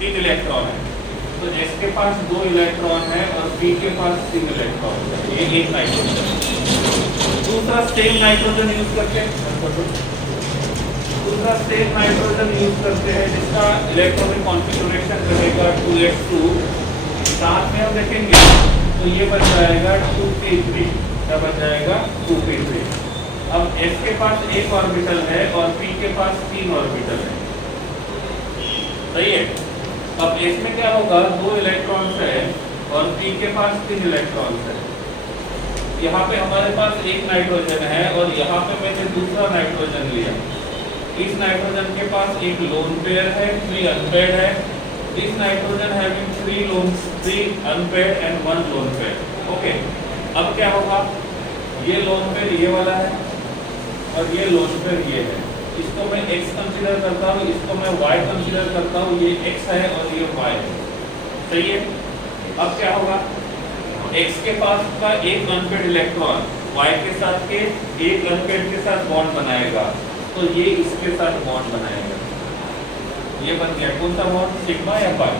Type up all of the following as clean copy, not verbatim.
3 electron है, तो S के पास 2 इलेक्ट्रॉन है और P के पास 3 इलेक्ट्रॉन है, ये एक नाइट्रोजन। दूसरा सेम नाइट्रोजन यूज करते हैं जिसका इलेक्ट्रॉनिक कॉन्फ़िगरेशन रहेगा 2s2, साथ में हम देखेंगे तो ये बन जाएगा 2p3, क्या बन जाएगा 2p3। अब S के पास एक ऑर्बिटल है और P के पास 3 ऑर्बिटल है, सही है। अब S में क्या होगा, 2 इलेक्ट्रॉन्स है और P के पास 3 इलेक्ट्रॉन्स है। यहाँ पे हमारे पास एक नाइट्रोजन है और यहाँ पे मैंने दूसरा नाइट्रोजन लिया। इस नाइट्रोजन के पास एक लोन पेयर है, 3 अनपेयर्ड है। इस nitrogen having 3 unpaired and 1 lone pair. Okay, अब क्या होगा, ये लोन पेयर ये वाला है और ये लोन पेयर ये है। इसको मैं x कंसीडर करता हूँ, इसको मैं y कंसीडर करता हूँ, ये x है और ये y है, सही है। अब क्या होगा, x के पास का एक अनपेयर्ड इलेक्ट्रॉन y के साथ के एक अनपेयर्ड के साथ बॉन्ड बनाएगा, तो ये इसके साथ बॉन्ड बनाएगा। ये बन गया कौन सा बॉन्ड, सिग्मा या पाई,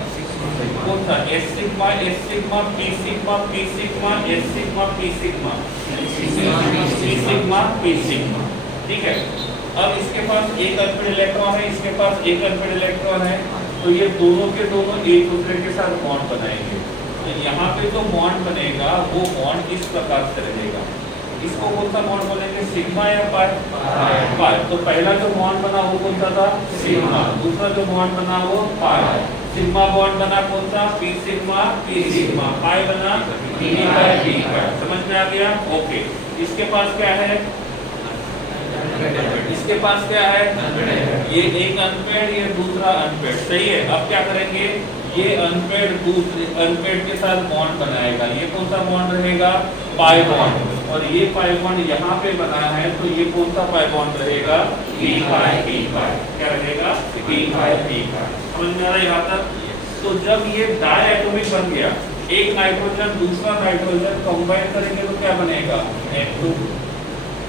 कौन सा, S sigma, S sigma, P sigma, P sigma, S sigma, P sigma, P sigma, P sigma, ठीक है। अब इसके पास एक अनपेयर्ड इलेक्ट्रॉन है, इसके पास एक अनपेयर्ड इलेक्ट्रॉन है, तो ये दोनों के दोनों एक दूसरे के साथ बॉन्ड बनाएंगे। तो यहाँ पे जो बॉन्ड बनेगा वो बॉन्ड इस प्रकार से रहेगा। इसको कौन सा बॉन्ड बोलेंगे, सिग्मा या पाई, पाई। तो पहला जो बॉन्ड बना वो कौन सा था, सिग्मा। दूसरा जो बॉन्ड बना वो पाई। सिग्मा बॉन्ड बना कौन सा, P सिग्मा, P सिग्मा। पाई बना P पाई, P पाई। समझ में आ गया, ओके। इसके पास क्या है, इसके पास क्या है, ये एक अनपेयर्ड, ये दूसरा अनपेयर्ड, सही है। अब क्या करेंगे, ये अनपेयर्ड दूसरे अनपेयर्ड के साथ बॉन्ड बनाएगा। ये कौन सा बॉन्ड रहेगा, पाई बॉन्ड। और ये पाई बॉन्ड यहाँ पे बना है, तो ये कौन सा पाई बॉन्ड रहेगा, P पाई, P पाई। क्या रहेगा, P पाई, P पाई। समझ में आ रहा है यहाँ तक। तो जब ये डाई एटॉमिक बन गया, एक नाइट्रोजन दूसरा नाइट्रोजन कंबाइन करेंगे तो क्या बनेगा, N2।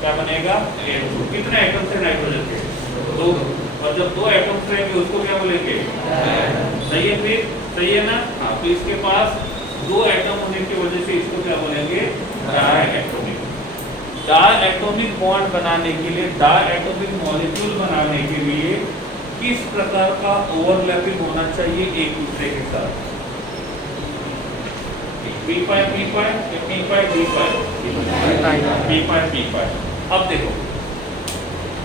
क्या बनेगा, N2। कितने एटम से नाइट्रोजन के, 2। और जब 2 एटम्स रहेंगे उसको क्या बोलेंगे, सही है, फिर सही है ना। हाँ, तो इसके पास 2 एटम होने की वजह से इसको क्या बोलेंगे, डायएटॉमिक। डायएटॉमिक बॉन्ड बनाने के लिए, डायएटॉमिक मॉलिक्यूल बनाने के लिए किस प्रकार का ओवरलैपिंग होना चाहिए एक दूसरे के साथ, P पाई, P पाई, P पाई, D पाई, P पाई, P पाई। अब देखो,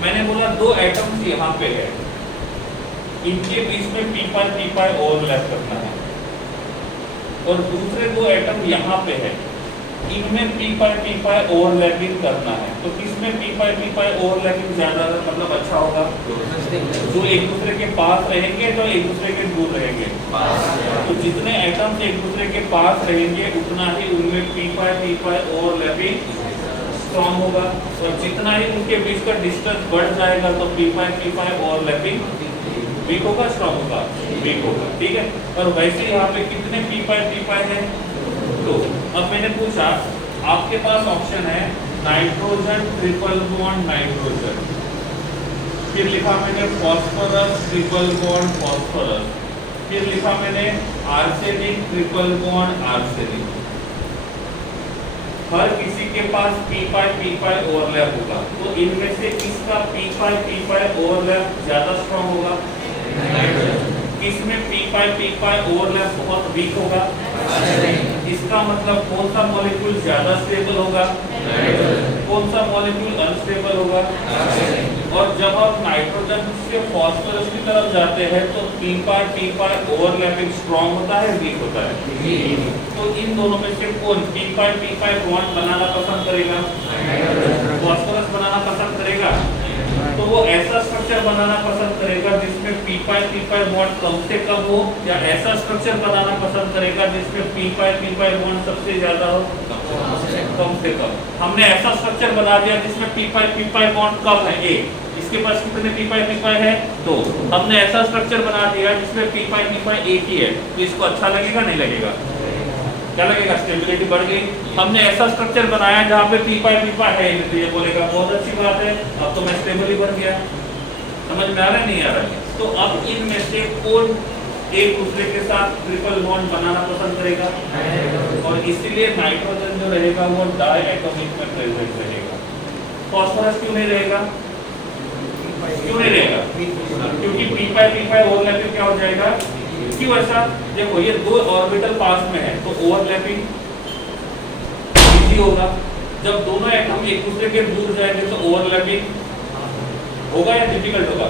मैंने बोला 2 एटम्स यहाँ पे है, इनके बीच में P पाई ओवरलैप करना है, और दूसरे 2 एटम यहाँ पे है, इनमें P पाई ओवरलैपिंग करना है। तो किसमें P पाई ओवरलैपिंग ज्यादा मतलब अच्छा होगा, जो एक दूसरे के पास रहेंगे, जो एक दूसरे के दूर रहेंगे। तो जितने एटम्स एक दूसरे के पास रहेंगे उतना ही उनमें P पाई ओवरलैपिंग स्ट्रॉन्ग होगा, और जितना ही उनके बीच का डिस्टेंस बढ़ जाएगा तो P पाई ओवरलैपिंग वीक होगा, स्ट्रॉन्ग होगा, वीक होगा, ठीक है। और वैसे यहाँ पे कितने P पाई है, तो अब मैंने पूछा, आपके पास ऑप्शन है नाइट्रोजन ट्रिपल बॉन्ड नाइट्रोजन, फिर लिखा मैंने फॉस्फोरस ट्रिपल बॉन्ड फॉस्फोरस, फिर लिखा मैंने आर्सेनिक ट्रिपल बॉन्ड आर्सेनिक। हर किसी के पास P पाई ओवरलैप होगा, तो इनमें से किसका P पाई ओवरलैप ज्यादा स्ट्रॉन्ग होगा, किसमें P पाई ओवरलैप बहुत वीक होगा। इसका मतलब कौन सा मॉलिक्यूल ज्यादा स्टेबल होगा, कौन सा मॉलिक्यूल अनस्टेबल होगा। और जब आप नाइट्रोजन से फास्फोरस की तरफ जाते हैं तो P पाई ओवरलैपिंग स्ट्रॉन्ग होता है, वीक होता है। तो इन दोनों में से कौन P पाई बॉन्ड बनाना पसंद करेगा, फास्फोरस बनाना पसंद करेगा। तो वो ऐसा स्ट्रक्चर बनाना पसंद करेगा जिसमें P पाई बॉन्ड कम से कम हो, या ऐसा स्ट्रक्चर बनाना पसंद करेगा जिसमें P पाई बॉन्ड सबसे ज्यादा हो, कम से कम। हमने ऐसा स्ट्रक्चर बना दिया जिसमें P पाई बॉन्ड कम है, एक, इसके पास कितने P पाई है, 2। हमने ऐसा स्ट्रक्चर बना दिया जिसमें P पाई एक ही है, तो इसको अच्छा लगेगा, नहीं लगेगा, क्या लगेगा, स्टेबिलिटी बढ़ गई। हमने ऐसा स्ट्रक्चर बनाया जहाँ पे P पाई है, तो ये बोलेगा बहुत अच्छी बात है, अब तो मैं स्टेबल ही बन गया। समझ में आ रहा है, नहीं आ रहा है। तो अब इनमें से कौन एक दूसरे के साथ ट्रिपल बॉन्ड बनाना पसंद करेगा, और इसीलिए नाइट्रोजन जो रहेगा वो डायटोमिक में प्रेजेंट रहेगा। फास्फोरस क्यों नहीं रहेगा? क्यों नहीं रहेगा? क्योंकि p पाई ओवरलैपिंग क्या हो जाएगा? क्यों ऐसा? देखो ये दो ऑर्बिटल पास में है तो ओवरलैपिंग इजी होगा। जब दोनों एटम एक दूसरे के दूर जाएंगे तो ओवरलैपिंग होगा या डिफिकल्ट होगा?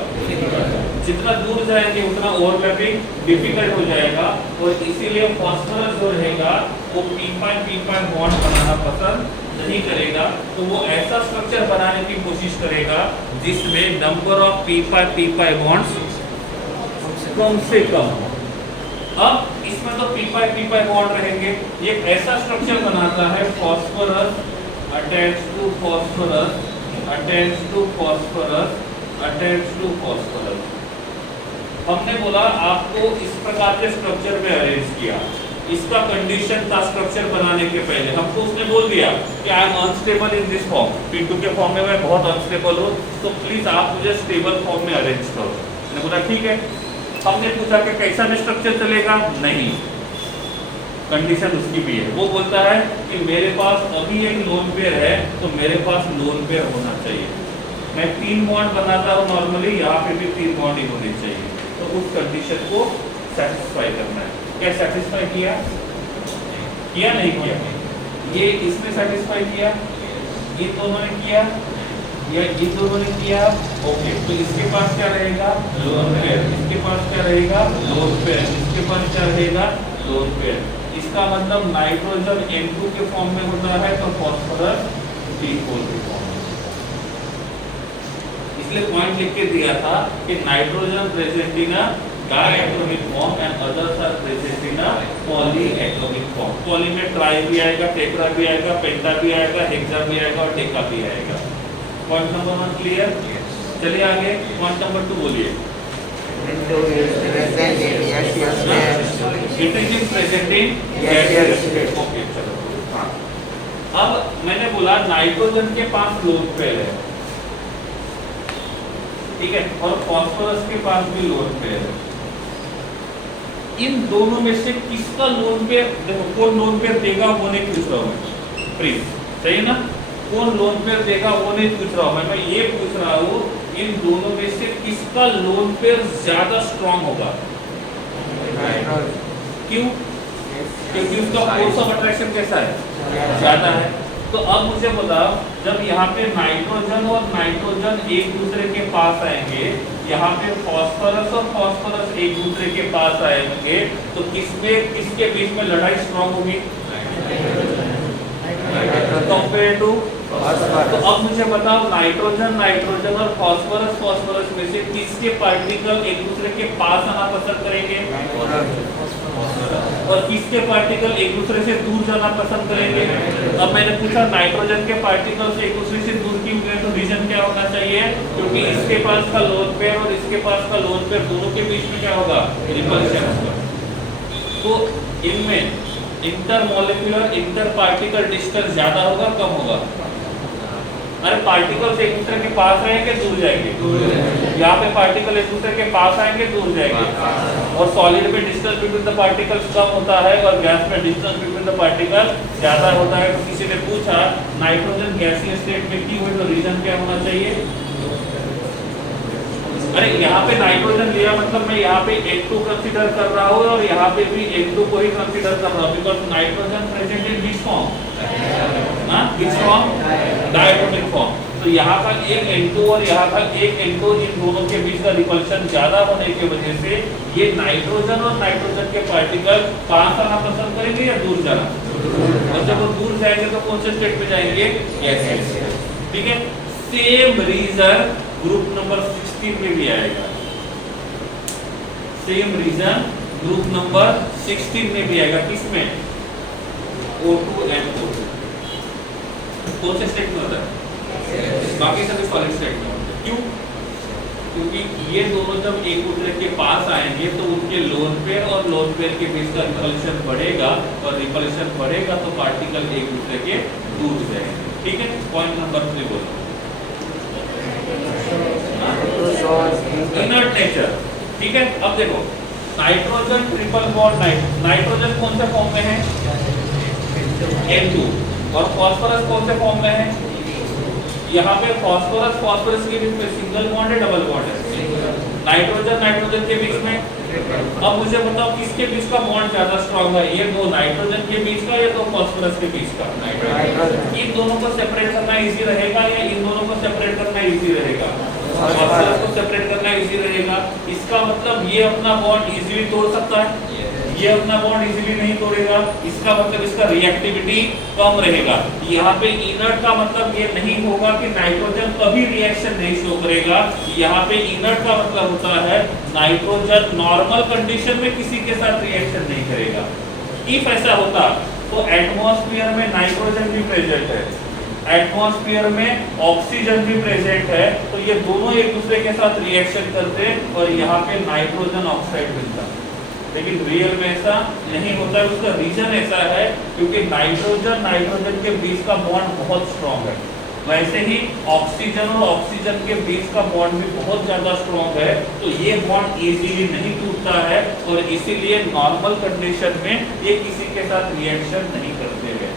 जितना दूर जाएंगे उतना ओवरलैपिंग डिफिकल्ट हो जाएगा, और इसीलिए फास्फोरस जो रहेगा वो p पाई बॉन्ड बनाना पसंद नहीं करेगा। तो वो ऐसा स्ट्रक्चर बनाने की कोशिश करेगा जिसमें number of p pi bonds कम से कम हो। अब इसमें तो p पाई बॉन्ड रहेंगे, ये ऐसा स्ट्रक्चर बनाता है phosphorus attach to phosphorus attach to phosphorus attach to phosphorus. हमने बोला आपको इस प्रकार के स्ट्रक्चर में अरेंज किया, इसका कंडीशन था स्ट्रक्चर बनाने के पहले हमको उसने बोल दिया कि I am unstable in this form, P2 के फॉर्म में मैं बहुत अनस्टेबल हूँ, तो प्लीज आप मुझे स्टेबल फॉर्म में अरेंज करो। मैंने बोला ठीक है। हमने पूछा कि कैसा में स्ट्रक्चर चलेगा? नहीं, कंडीशन उसकी भी है। वो बोलता है कि मेरे पास अभी एक लोन पेयर है तो मेरे पास लोन पेयर होना चाहिए। मैं 3 बॉन्ड बनाता हूँ नॉर्मली, यहाँ पे भी 3 बॉन्ड ही होने चाहिए, तो उस कंडीशन को सेटिस्फाई करना है। क्या सेटिस्फाई किया? किया नहीं किया? ये इसने सेटिस्फाई किया, ये दोनों ने किया, या ये दोनों ने किया। ओके, तो इसके पास क्या रहेगा? Lone pair. इसके पास क्या रहेगा? Lone pair. इसके पास क्या रहेगा? Lone pair. इसका मतलब नाइट्रोजन N2 के फॉर्म में होता है तो फास्फोरस P4 के फॉर्म में। इसलिए पॉइंट लिख के दिया था कि nitrogen present in a diatomic form and others are present in a polyatomic form. Poly में ट्राई भी आएगा, टेट्रा भी आएगा, पेंटा भी आएगा, हेक्सा भी आएगा और डेका भी आएगा। Point number 1 clear? चलिए आगे पॉइंट नंबर 2 बोलिए। It is present in gaseous state. It is present in gaseous state. Okay चलो। हाँ, अब मैंने बोला नाइट्रोजन के पास लोन पेयर है, ठीक है, और फास्फोरस के पास भी लोन पेयर है। इन दोनों में से किसका लोन पेयर, देखो कौन लोन पेयर देगा वो नहीं पूछ रहा हूँ मैं, प्लीज सही ना, कौन लोन पेयर देगा वो नहीं पूछ रहा हूँ मैं ये पूछ रहा हूँ इन दोनों में से किसका लोन पेयर ज्यादा स्ट्रांग होगा? क्यों? क्योंकि उसका फोर्स ऑफ अट्रैक्शन कैसा है? ज्यादा है। तो अब मुझे बताओ, जब यहाँ पे नाइट्रोजन और नाइट्रोजन एक दूसरे के पास आएंगे, यहाँ पे फास्फोरस और फास्फोरस एक दूसरे के पास आएंगे, तो किसके बीच में लड़ाई स्ट्रांग होगी? Compare to. तो अब मुझे बताओ नाइट्रोजन और फास्फोरस में से किसके पार्टिकल एक दूसरे के पास आना पसंद करेंगे? और किसके पार्टिकल एक दूसरे से दूर जाना पसंद करेंगे? अब मैंने पूछा नाइट्रोजन के पार्टिकल एक दूसरे से दूर क्यों गए, तो रीजन क्या होना चाहिए? क्योंकि इसके पास का लोन पेयर और इसके पास का लोन पेयर दोनों के बीच में क्या होगा? रिपल्शन होगा। तो इनमें इंटरमॉलिक्यूलर इंटर पार्टिकल डिस्टेंस ज्यादा होगा कम होगा? अरे पार्टिकल्स एक दूसरे के पास रहेंगे दूर जाएंगे? यहाँ पे पार्टिकल एक दूसरे के पास आएंगे दूर जाएंगे। और सॉलिड में डिस्टेंस बिटवीन द पार्टिकल्स कम होता है और गैस में डिस्टेंस बिटवीन द पार्टिकल ज्यादा होता है। तो किसी ने पूछा नाइट्रोजन गैसीय स्टेट में क्यों है, तो रीजन क्या होना चाहिए? अरे यहाँ पे नाइट्रोजन लिया मतलब मैं यहाँ पे N2 कंसीडर कर रहा हूँ और यहाँ पे भी N2 को ही कंसीडर कर रहा हूँ, because nitrogen present in which form? Which form? Diatomic form. तो यहाँ का एक N2 और यहाँ का एक N2, इन दोनों के बीच का रिपल्शन ज्यादा होने की वजह से ये नाइट्रोजन और नाइट्रोजन के पार्टिकल पास आना पसंद करेंगे या दूर जाना? और जब वो दूर जाएंगे तो कौन से स्टेट में जाएंगे? गैसियस। ठीक है, सेम रीजन ग्रुप नंबर 16 में भी आएगा। सेम रीजन ग्रुप नंबर 16 में भी आएगा। किसमें? O2 and O2। कौन से स्टेट में होता है? बाकी सभी सॉलिड स्टेट में होते हैं। क्यों? क्योंकि ये दोनों जब एक दूसरे के पास आएंगे तो उनके लोन पेयर और लोन पेयर के बीच का रिपल्शन बढ़ेगा, और रिपल्शन बढ़ेगा तो पार्टिकल एक दूसरे के दूर जाएंगे। ठीक है, पॉइंट नंबर 3 बोलो। Inert nature. ठीक है, अब देखो नाइट्रोजन ट्रिपल बॉन्ड नाइट्रोजन कौन से फॉर्म में है? N2। और फास्फोरस कौन से फॉर्म में है? यहाँ पे फास्फोरस के बीच में सिंगल बॉन्ड है, डबल बॉन्ड है? नाइट्रोजन के बीच में। अब मुझे बताओ किसके बीच का बॉन्ड ज्यादा स्ट्रांग है? ये दो नाइट्रोजन के बीच का या दो फास्फोरस के बीच का? इन दोनों को सेपरेट करना इजी रहेगा या इन दोनों को सेपरेट करना इजी रहेगा? फास्फोरस को सेपरेट करना इजी रहेगा। इसका मतलब ये अपना बॉन्ड इजीली तोड़ सकता है, ये अपना बॉन्ड इजीली नहीं तोड़ेगा। इसका मतलब इसका रिएक्टिविटी कम रहेगा। यहाँ पे इनर्ट का मतलब ये नहीं होगा कि नाइट्रोजन कभी रिएक्शन नहीं शो करेगा। यहाँ पे इनर्ट का मतलब होता है नाइट्रोजन नॉर्मल कंडीशन में किसी के साथ रिएक्शन नहीं करेगा। इफ ऐसा होता तो एटमॉस्फेयर में नाइट्रोजन भी प्रेजेंट है, एटमॉस्फेयर में ऑक्सीजन भी प्रेजेंट है, तो ये दोनों एक दूसरे के साथ रिएक्शन करते और यहाँ पे नाइट्रोजन ऑक्साइड मिलता। लेकिन रियल में ऐसा नहीं होता है। उसका रीजन ऐसा है क्योंकि नाइट्रोजन के बीच का बॉन्ड बहुत स्ट्रांग है। वैसे ही ऑक्सीजन और ऑक्सीजन के बीच का बॉन्ड भी बहुत ज्यादा स्ट्रांग है, तो ये बॉन्ड इजीली नहीं टूटता है और इसीलिए नॉर्मल कंडीशन में ये किसी के साथ रिएक्शन नहीं करते हैं।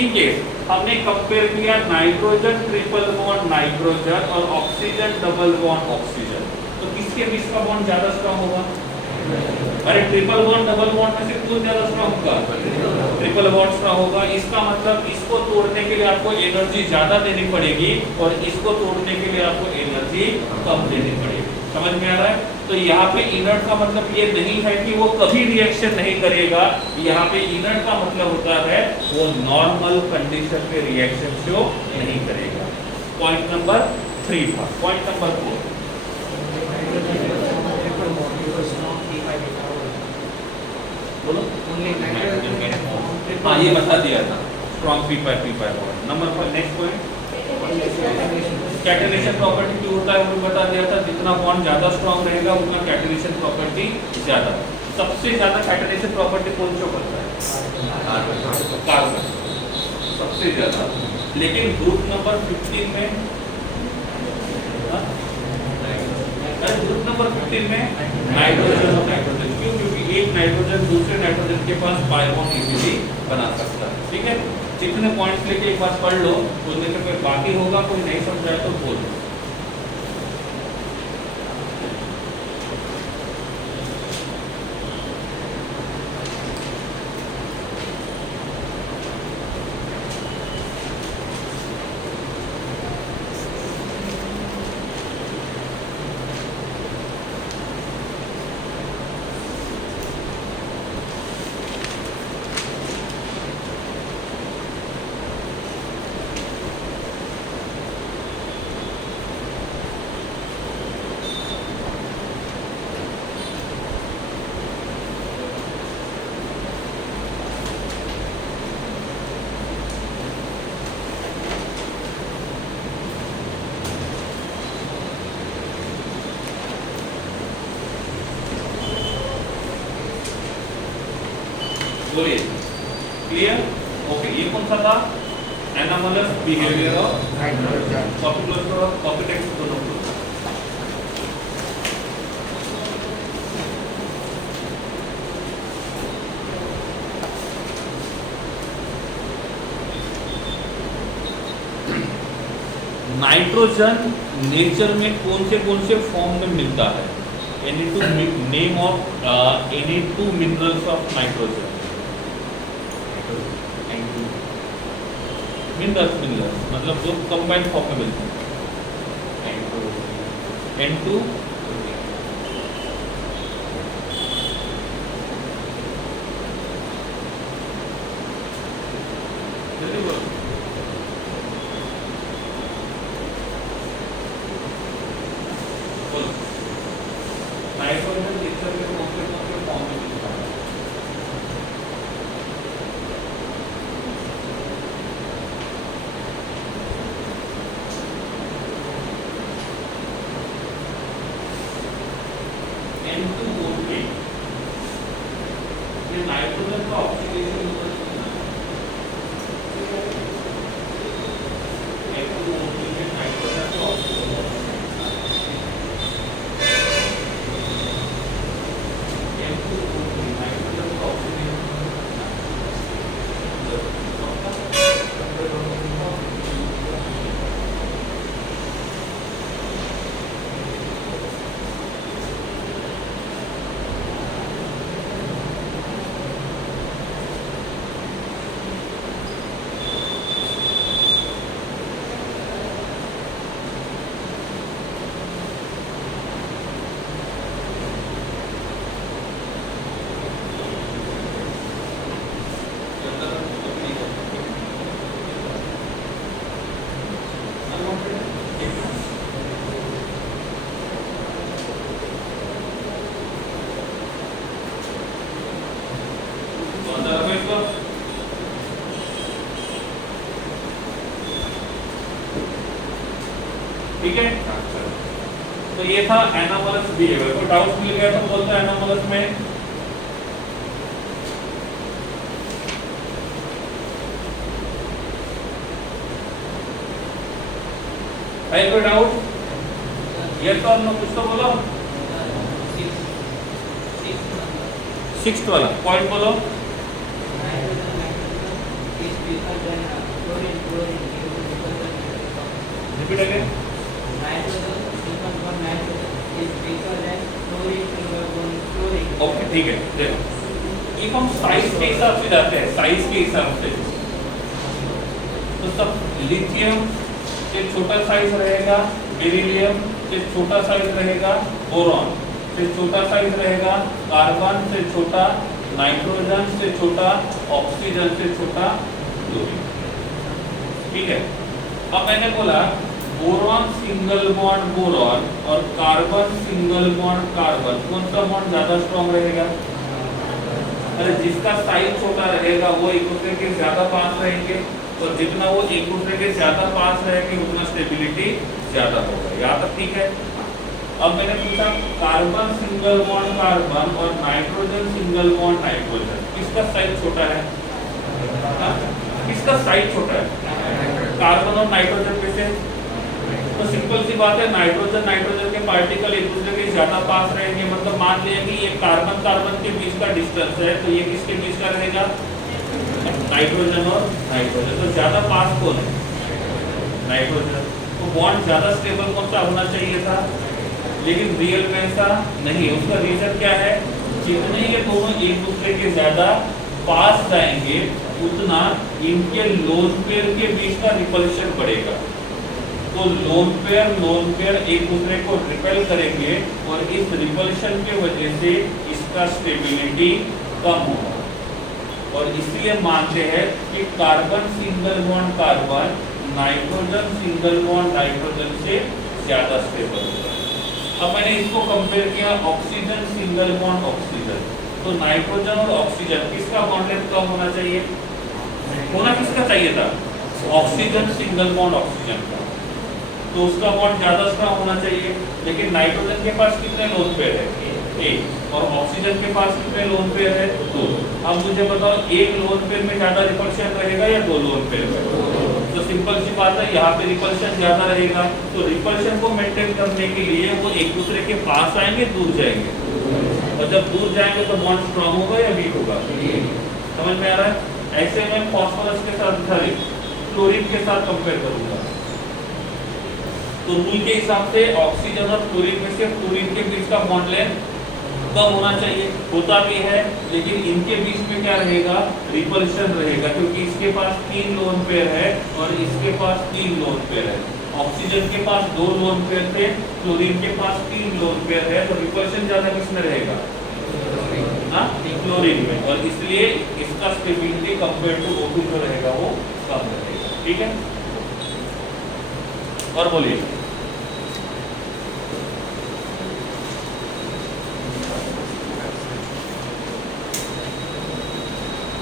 इन केस हमने कंपेयर किया नाइट्रोजन ट्रिपल बॉन्ड नाइट्रोजन और ऑक्सीजन डबल बॉन्ड ऑक्सीजन, तो किसके बीच का बॉन्ड ज्यादा स्ट्रांग होगा? अरे ट्रिपल बॉन्ड डबल बॉन्ड में से कौन ज्यादा स्ट्रांग होगा? ट्रिपल बॉन्ड स्ट्रांग होगा। इसका मतलब इसको तोड़ने के लिए आपको एनर्जी ज्यादा देनी पड़ेगी और इसको तोड़ने के लिए आपको एनर्जी कम देनी पड़ेगी। समझ में आ रहा है? तो यहाँ पे इनर्ट का मतलब ये नहीं है कि वो कभी रिएक्शन नहीं करेगा। यहाँ पे इनर्ट का मतलब होता है वो नॉर्मल कंडीशन पे रिएक्शन शो नहीं करेगा। पॉइंट नंबर 3 था। पॉइंट नंबर 4 बोलो। हाँ ये बता दिया था strong P5 bond. Number 5 next point catenation property क्यों होता है वो बता दिया था। जितना बॉन्ड ज्यादा स्ट्रॉन्ग रहेगा उतना कैटेलिनेशन प्रॉपर्टी ज्यादा। सबसे ज्यादा कैटेलिनेशन प्रॉपर्टी कौन शो करता है? कार्बन सबसे ज्यादा। लेकिन ग्रुप नंबर 15 में ग्रुप नंबर 15 में नाइट्रोजन और नाइट्रोजन क्यों? क्योंकि एक नाइट्रोजन दूसरे नाइट्रोजन के पास पाई बॉन्ड इजीली बना सकता है। ठीक है, जितने पॉइंट्स लेके एक बार पढ़ लो, उनमें से कोई बाकी होगा, कोई नहीं समझाया तो बोल दो। बोलिए क्लियर? ओके, ये कौन सा था? Anomalous behaviour of nitrogen. Copy close करो, कॉपी टेक्स्ट दोनों को। नाइट्रोजन नेचर में कौन से फॉर्म में मिलता है? Any two minerals of nitrogen. Minerals मतलब दो कंबाइंड फॉर्म में मिलते हैं। N2 जल्दी बोलो। बोलो नाइट्रोजन नेचर में कौन से फॉर्म में मिलता है? N2O3 ये नाइट्रोजन का ऑक्सीडेशन होता है। N2O3 में नाइट्रोजन का ऑक्सीडेशन N2 ठीक है। तो ये था एनोमलस बिहेवियर। कोई डाउट मिल गया तो बोलते हैं एनोमलस में। है कोई डाउट? ये तो हम लोग कुछ तो बोलो। 6th वाला पॉइंट बोलो। Repeat again. ओके ठीक है, देखो इफ हम साइज के हिसाब से जाते हैं, साइज के हिसाब से तो सब लिथियम से छोटा साइज रहेगा, बेरिलियम से छोटा साइज रहेगा, बोरॉन से छोटा साइज रहेगा, कार्बन से छोटा, नाइट्रोजन से छोटा, ऑक्सीजन से छोटा, क्लोरीन। ठीक है। अब मैंने बोला बोरॉन सिंगल बॉन्ड बोरॉन और कार्बन सिंगल बॉन्ड कार्बन, कौन सा बॉन्ड ज्यादा स्ट्रॉन्ग रहेगा? अरे जिसका साइज छोटा रहेगा वो एक दूसरे के ज्यादा पास रहेंगे, और जितना वो एक दूसरे के ज्यादा पास रहेंगे उतना स्टेबिलिटी ज्यादा होगा। यहाँ तक ठीक है। अब मैंने पूछा कार्बन सिंगल बॉन्ड कार्बन और नाइट्रोजन सिंगल बॉन्ड नाइट्रोजन, किसका साइज छोटा है? किसका साइज छोटा है? कार्बन और नाइट्रोजन में से। तो सिंपल सी बात है, नाइट्रोजन नाइट्रोजन के पार्टिकल एक दूसरे के ज्यादा पास रहेंगे। मतलब मान लिया कि ये कार्बन कार्बन के बीच का डिस्टेंस है, तो ये किसके बीच का रहेगा? नाइट्रोजन और नाइट्रोजन। तो ज्यादा पास कौन है? नाइट्रोजन। तो बॉन्ड ज्यादा स्टेबल कौन सा होना चाहिए था, लेकिन रियल में ऐसा नहीं। उसका रीजन क्या है? जितने ये दोनों एक दूसरे के ज्यादा पास जाएंगे उतना इनके लोन पेयर के बीच का रिपल्शन बढ़ेगा। तो लोन पेयर एक दूसरे को रिपेल करेंगे और इस रिपल्शन के वजह से इसका स्टेबिलिटी कम होगा। और इसलिए मानते हैं कि carbon single bond carbon nitrogen single bond nitrogen से ज्यादा स्टेबल होगा। अब मैंने इसको कंपेयर किया ऑक्सीजन सिंगल बॉन्ड ऑक्सीजन। तो नाइट्रोजन और ऑक्सीजन किसका बॉन्ड लेंथ कम होना चाहिए? होना किसका चाहिए था? ऑक्सीजन सिंगल बॉन्ड ऑक्सीजन का। तो उसका बॉन्ड ज्यादा स्ट्रांग होना चाहिए। लेकिन नाइट्रोजन के पास कितने लोन पेयर है? एक। और ऑक्सीजन के पास कितने लोन पेयर है? दो। अब मुझे बताओ एक लोन पेयर में ज्यादा रिपल्शन रहेगा या दो लोन पेयर में? तो सिंपल सी बात है, यहाँ पे रिपल्शन ज्यादा रहेगा। तो रिपल्शन को मेंटेन करने के लिए वो एक दूसरे के पास आएंगे, दूर जाएंगे। और जब दूर जाएंगे तो बॉन्ड स्ट्रांग होगा या वीक होगा? समझ में आ रहा है? ऐसे में फास्फोरस के साथ क्लोरीन के साथ कंपेयर करूंगा। तो रूल के हिसाब से ऑक्सीजन और क्लोरीन में से क्लोरीन के बीच का बॉन्ड लेंथ कम होना चाहिए, होता भी है। लेकिन इनके बीच में क्या रहेगा? रिपल्शन रहेगा, क्योंकि इसके पास 3 लोन पेयर है और इसके पास 3 लोन पेयर है। ऑक्सीजन के पास 2 लोन पेयर थे, क्लोरीन के पास 3 लोन पेयर है। तो रिपल्शन ज्यादा किसमें रहेगा? क्लोरीन में। और इसलिए इसका स्टेबिलिटी कंपेयर टू O2 जो रहेगा वो कम रहेगा। ठीक है। और बोलिए।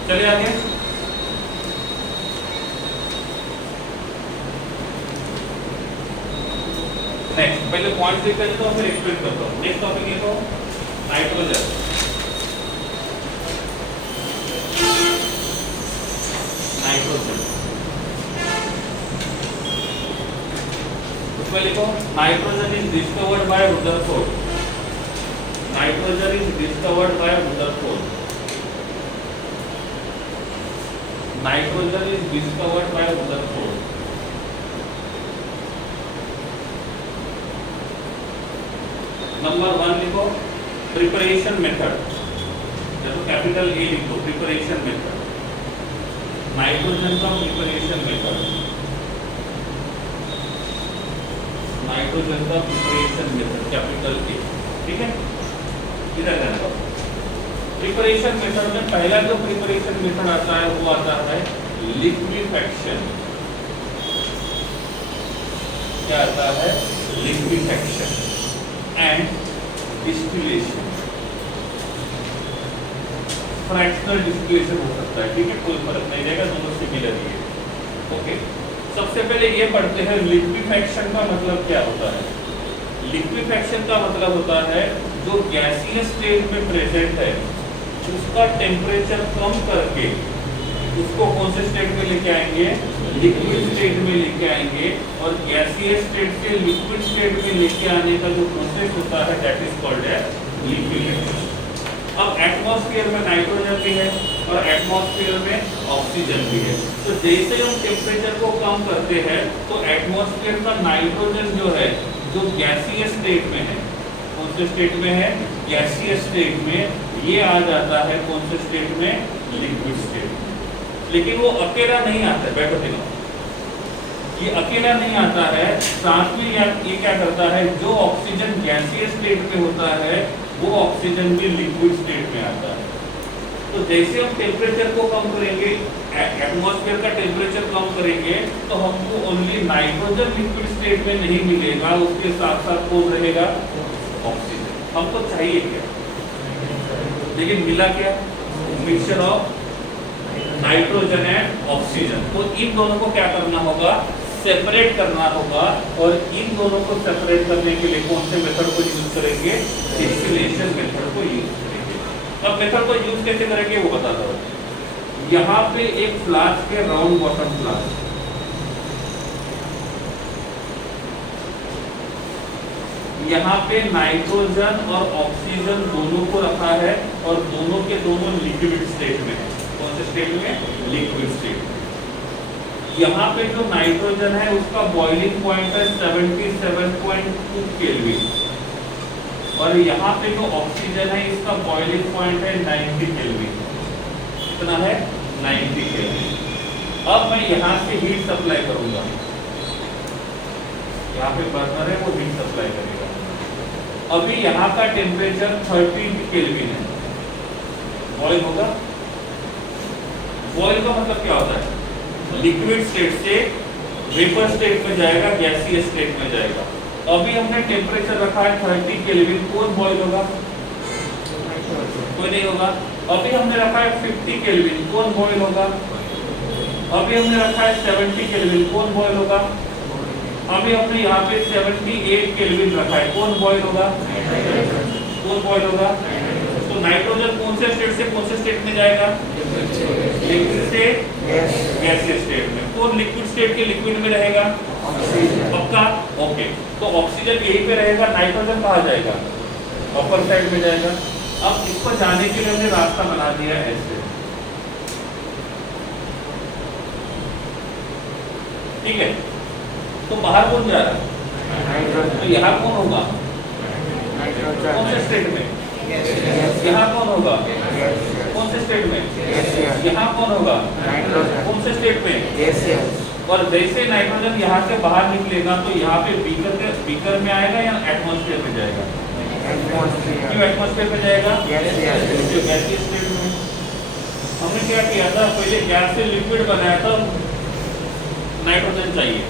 चलिए आगे। नेक्स्ट पहले पॉइंट लिख लेता हूँ, फिर एक्सप्लेन करता हूँ। नेक्स्ट टॉपिक ये तो नाइट्रोजन। नाइट्रोजन उसमें लिखो nitrogen is discovered by Rutherford. Nitrogen is discovered by Rutherford. Nitrogen is discovered by Rutherford. Number 1 लिखो प्रिपरेशन मेथड, देखो कैपिटल ए लिखो प्रिपरेशन मेथड। नाइट्रोजन का प्रिपरेशन मेथड, नाइट्रोजन का प्रिपरेशन मेथड कैपिटल ए। ठीक है, इधर जाना। प्रिपरेशन मेथड में पहला जो प्रिपरेशन मेथड आता है वो आता है लिक्विफेक्शन। क्या आता है? Liquefaction and distillation. Fractional distillation हो सकता है, ठीक है, कोई फर्क नहीं रहेगा, दोनों सिमिलर ही है। ओके, सबसे पहले ये पढ़ते हैं लिक्विफेक्शन का मतलब क्या होता है। लिक्विफेक्शन का मतलब होता है जो गैसीय स्टेट में प्रेजेंट है उसका टेम्परेचर कम करके उसको कौन से स्टेट में लेके आएंगे, लिक्विड स्टेट में लेके आएंगे, और गैसीय स्टेट से लिक्विड स्टेट में लेके आने का जो प्रोसेस होता है that is called as liquefaction. अब एटमॉस्फेयर में नाइट्रोजन भी है और एटमॉस्फेयर में ऑक्सीजन भी है, तो जैसे हम टेम्परेचर को कम करते हैं तो एटमॉस्फेयर का नाइट्रोजन जो है जो गैसीय स्टेट में है, कौन से स्टेट में है, गैसीय स्टेट में, ये आ जाता है कौन से स्टेट में, लिक्विड स्टेट में। लेकिन वो अकेला नहीं आता है, बैठो देखो, ये अकेला नहीं आता है, साथ में ये क्या करता है, जो ऑक्सीजन गैसीय स्टेट में होता है वो ऑक्सीजन भी लिक्विड स्टेट में आता है। तो जैसे हम टेम्परेचर को कम करेंगे, एटमॉस्फेयर का टेम्परेचर कम करेंगे, तो हमको ओनली नाइट्रोजन लिक्विड स्टेट में नहीं मिलेगा, उसके साथ साथ कौन रहेगा, ऑक्सीजन। हमको चाहिए क्या, लेकिन मिला क्या, mixture of nitrogen and oxygen. तो इन दोनों को क्या करना होगा, सेपरेट करना होगा, और इन दोनों को सेपरेट करने के लिए कौन से मेथड को यूज करेंगे, डिस्टिलेशन मेथड को यूज करेंगे। अब मेथड को यूज कैसे करेंगे वो बताता हूँ। यहाँ पे एक फ्लास्क है, राउंड बॉटम फ्लास्क, यहाँ पे नाइट्रोजन और ऑक्सीजन दोनों को रखा है और दोनों के दोनों लिक्विड स्टेट में है। कौन से स्टेट में, लिक्विड स्टेट में। यहाँ पे जो नाइट्रोजन है उसका बॉइलिंग पॉइंट है 77.2 केल्विन, और यहाँ पे जो ऑक्सीजन है इसका बॉइलिंग पॉइंट है 90 केल्विन। कितना है, 90 केल्विन। अब मैं यहाँ से हीट सप्लाई करूंगा, यहाँ पे बर्नर है वो हीट सप्लाई करेगा। अभी यहाँ का टेम्परेचर 30 केल्विन है, बॉइल होगा। बॉइल का मतलब क्या होता है, लिक्विड स्टेट से वेपर स्टेट में जाएगा, गैसीय स्टेट में जाएगा। अभी हमने टेम्परेचर रखा है 30 केल्विन, कौन बॉइल होगा, कोई नहीं होगा। अभी हमने रखा है 50 केल्विन, कौन बॉइल होगा। अभी हमने रखा है 70 केल्विन, कौन बॉइल होगा। अभी हमने यहाँ पे 78 केल्विन रखा है, कौन बॉइल होगा, कौन बॉइल होगा। तो नाइट्रोजन कौन से स्टेट से कौन से स्टेट में जाएगा, लिक्विड से गैसीय स्टेट में। कौन लिक्विड स्टेट के लिक्विड में रहेगा, पक्का, ओके। तो ऑक्सीजन यहीं पे रहेगा, नाइट्रोजन कहाँ जाएगा, अपर साइड में जाएगा। अब इसको जाने के लिए हमने रास्ता बना दिया है ऐसे, ठीक है। तो बाहर कौन जा रहा है, तो यहाँ कौन होगा, कौन से स्टेट में, यहाँ कौन होगा, कौन से स्टेट में, यहाँ कौन होगा, कौन से स्टेट में। और जैसे नाइट्रोजन यहाँ से बाहर निकलेगा तो यहाँ पे बीकर में आएगा या एटमॉस्फेयर में जाएगा, क्यों एटमॉस्फेयर में जाएगा, गैसीय स्टेट में। हमने क्या किया था, पहले गैस से लिक्विड बनाया था, नाइट्रोजन चाहिए,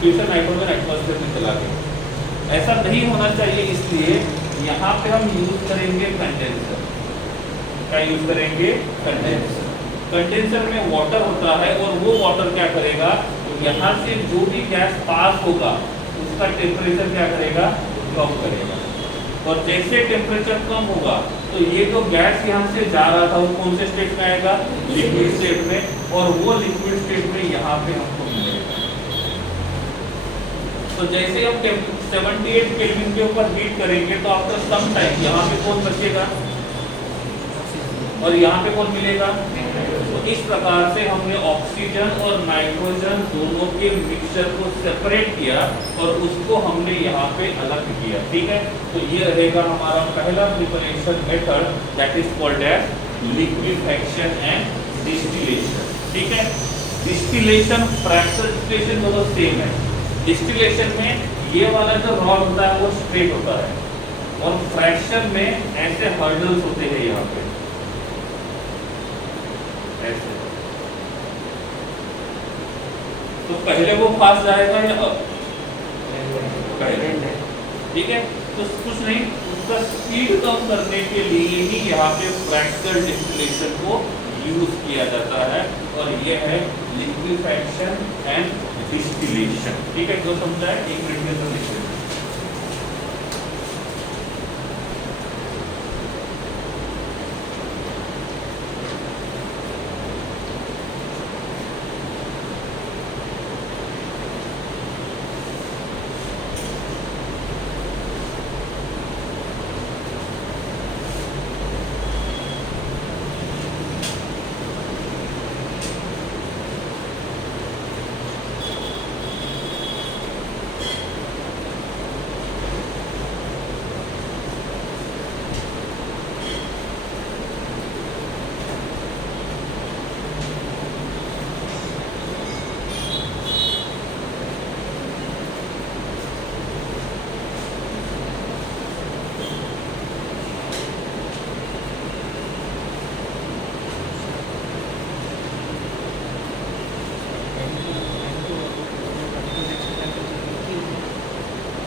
फिर से नाइट्रोजन एटमॉस्फेयर में चला गया। ऐसा नहीं होना चाहिए, इसलिए यहाँ पे हम यूज करेंगे कंडेंसर। क्या यूज करेंगे, कंडेंसर। कंडेंसर में वाटर होता है और वो वाटर क्या करेगा, यहाँ से जो भी गैस पास होगा उसका टेम्परेचर क्या करेगा, कम करेगा। और जैसे टेम्परेचर कम होगा तो ये जो गैस यहाँ से जा रहा था वो कौन से स्टेट में आएगा, लिक्विड स्टेट में, और वो लिक्विड स्टेट में यहाँ पे हमको मिलेगा। तो जैसे हम 78 केल्विन के ऊपर हीट करेंगे तो आफ्टर सम टाइम यहाँ पे कौन बचेगा और यहाँ पे कौन मिलेगा। तो इस प्रकार से हमने ऑक्सीजन और नाइट्रोजन दोनों के मिक्सचर को सेपरेट किया और उसको हमने यहाँ पे अलग किया, ठीक है। तो ये रहेगा हमारा पहला preparation method, that is called as liquefaction and distillation, ठीक है। डिस्टिलेशन, फ्रैक्चर डिस्टिलेशन दोनों सेम है। डिस्टिलेशन में ये वाला जो रॉड होता है वो स्ट्रेट होता है, और फ्रैक्शन में ऐसे हर्डल्स होते हैं यहाँ पे ऐसे। तो पहले वो पास जाएगा या अब, पहले, ठीक है। तो कुछ नहीं, उसका स्पीड कम करने के लिए ही यहाँ पे फ्रैक्चर डिस्टिलेशन को यूज किया जाता है, और ये है लिक्विफैक्शन एंड डिस्टिलेशन। ठीक है, जो समझा है 1 मिनट में तो लिख लेना।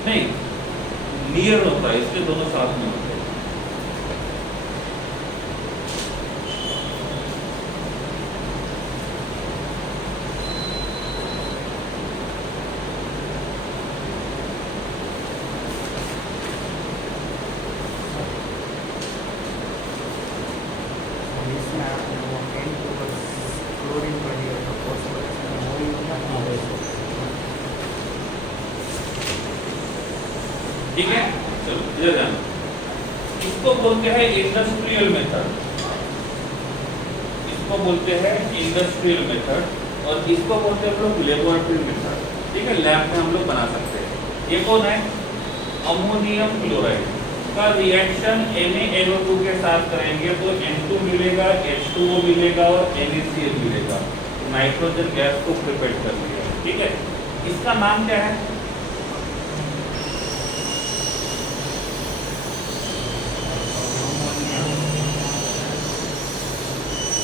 नहीं, नियर होता है, इसके दोनों साथ में होते हैं। इसमें आपने वो N2 क्लोरीन कर दिया तो फॉस्फोरस में वही होगा। ठीक है, चलो इधर ध्यान। इसको बोलते हैं इंडस्ट्रियल मेथड, इसको बोलते हैं इंडस्ट्रियल मेथड, और इसको बोलते हैं हम लोग लेबोरेटरी मेथड। ठीक है, लैब में हम लोग बना सकते हैं। ये कौन है? अमोनियम क्लोराइड का रिएक्शन Na2 के साथ करेंगे तो N2 मिलेगा, H2O मिलेगा और NaCl मिलेगा। नाइट्रोजन गैस को प्रिपेयर कर लिया। ठीक है, इसका नाम क्या है?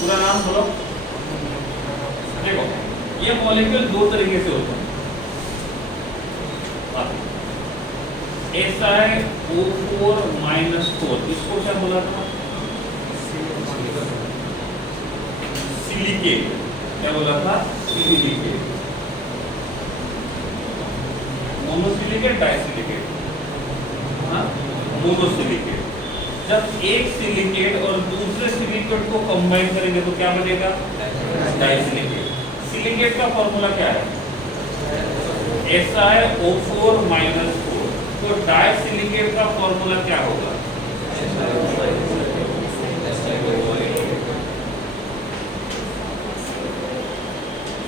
पूरा नाम बोलो। देखो, ये मॉलिक्यूल दो तरीके से होते हैं। SiO4-, इसको क्या बोला था? सिलिकेट। क्या बोला था? सिलिकेट। मोनोसिलिकेट, डाइसिलिकेट? हाँ, मोनोसिलिकेट। जब एक सिलिकेट और दूसरे सिलिकेट को कंबाइन करेंगे तो क्या बनेगा? डाइसिलिकेट। सिलिकेट का फॉर्मूला क्या है? SiO4-4। तो डाइसिलिकेट का फॉर्मूला क्या होगा?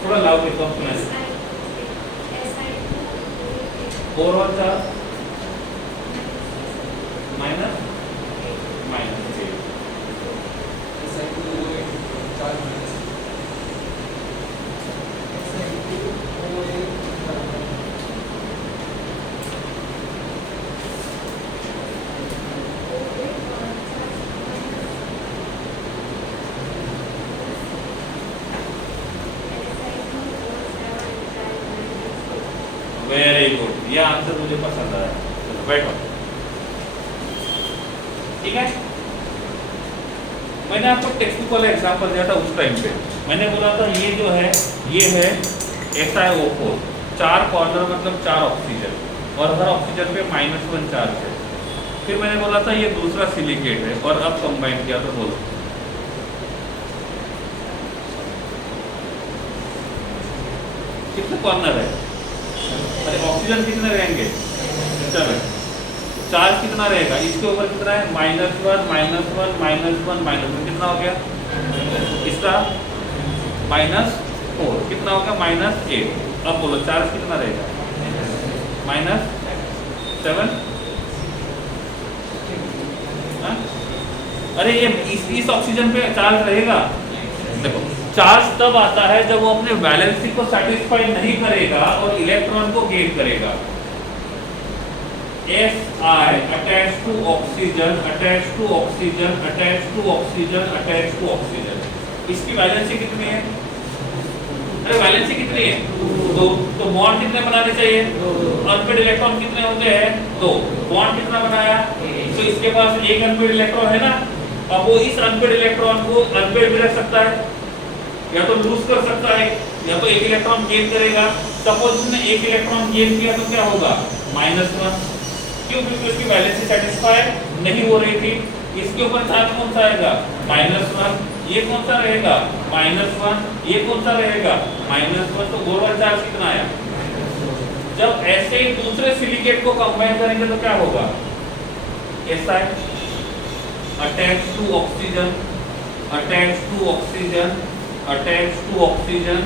थोड़ा लाउड लिखो, सुना। और 4 माइनस माइनस 8। वेरी गुड, ये आंसर मुझे पसंद आया। चलो बैठो। ठीक है, मैंने आपको टेक्स्ट वाला एग्जांपल दिया था उस टाइम पे। मैंने बोला था ये जो है ये है SiO4, 4 कॉर्नर मतलब 4 ऑक्सीजन, और हर ऑक्सीजन पे -1 चार्ज है। फिर मैंने बोला था ये दूसरा सिलिकेट है, और अब कंबाइन किया तो बोलो कितने कॉर्नर है? अरे ऑक्सीजन कितने रहेंगे? 7। चार्ज कितना रहेगा? इसके ऊपर कितना है? -1 -1 -1 कितना हो गया? इसका -4 कितना हो गया? -8। अब बोलो चार्ज कितना रहेगा? -7। अरे ये इस ऑक्सीजन पे चार्ज रहेगा? देखो, चार्ज तब आता है जब वो अपने वैलेंसी को सेटिस्फाई नहीं करेगा और इलेक्ट्रॉन को गेन करेगा। Si attached to oxygen, attached to oxygen, attached to oxygen, attached to oxygen। इसकी वैलेंसी कितनी है? अरे वैलेंसी कितनी है? 2। तो बॉन्ड कितने बनाने चाहिए? अनपेड इलेक्ट्रॉन कितने होते हैं? 2। बॉन्ड कितना बनाया? तो इसके पास एक अनपेड इलेक्ट्रॉन है ना, अब वो इस अनपेड इलेक्ट्रॉन को अनपेड भी रख सकता है, या तो लूज कर सकता है, या तो एक इलेक्ट्रॉन गेन करेगा। सपोज उसने एक इलेक्ट्रॉन गेन किया तो क्या होगा? -1। क्यों? क्योंकि उसकी वैलेंसी सेटिस्फाई नहीं हो रही थी। इसके ऊपर चार्ज कौन सा आएगा? -1। ये कौन सा रहेगा? -1। ये कौन सा रहेगा? -1। तो ओवरऑल चार्ज कितना आया? जब ऐसे ही दूसरे सिलिकेट को कंबाइन करेंगे तो क्या होगा? ऐसा attached to oxygen, attached to oxygen, attached to oxygen,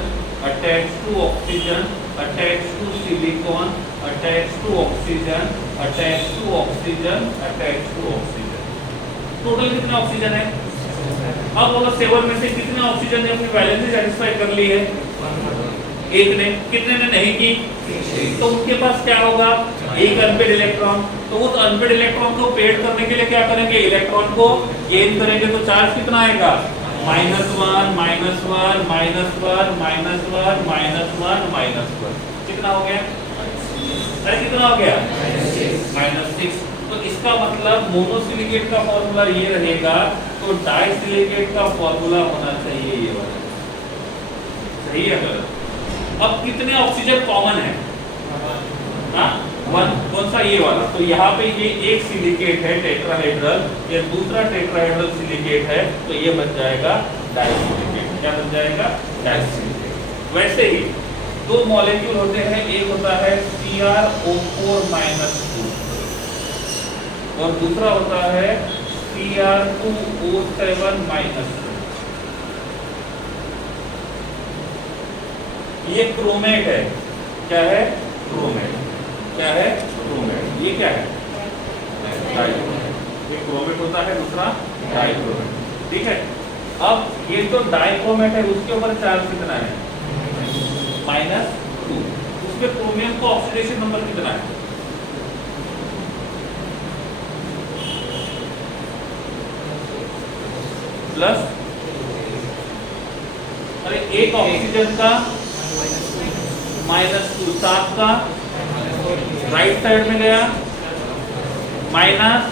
attached to oxygen, attached to silicon, attached to oxygen, attached to oxygen, attached to oxygen। Total कितने ऑक्सीजन है? अब बोलो 7 में से कितने ऑक्सीजन ने अपनी वैलेंसी सेटिस्फाई कर ली है? एक ने। कितने ने नहीं की? तो उनके पास क्या होगा? एक अनपेड इलेक्ट्रॉन। तो उस अनपेड इलेक्ट्रॉन को पेड करने के लिए क्या करेंगे? इलेक्ट्रॉन को गेन करेंगे। तो चार्ज कितना आएगा? -1 -1 -1 -1 -1। कितना हो गया? अरे कितना हो गया? -6। तो इसका मतलब मोनोसिलिकेट का फॉर्मूला ये रहेगा, तो डाइसिलिकेट का फॉर्मूला होना चाहिए ये वाला। सही है गलत? अब कितने ऑक्सीजन कॉमन है? हाँ 1। कौन सा? ये वाला। तो यहाँ पे ये एक सिलिकेट है टेट्राहेड्रल, ये दूसरा टेट्राहेड्रल सिलिकेट है, तो ये बन जाएगा डाइसिलिकेट। क्या बन जाएगा? डाइसिलिकेट। वैसे ही दो मॉलिक्यूल होते हैं, एक होता है CrO4-2 और दूसरा होता है Cr2O7-। ये क्रोमेट है। क्या है? क्रोमेट। क्या है? क्रोमेट। ये क्या है? डाइक्रोमेट। ये क्रोमेट होता है, दूसरा डाइक्रोमेट। ठीक है। अब ये तो डाइक्रोमेट है, उसके ऊपर चार्ज कितना है? -2। उसमें क्रोमियम का ऑक्सीडेशन नंबर कितना है? प्लस। अरे एक ऑक्सीजन का -2, 7 का राइट साइड में गया, माइनस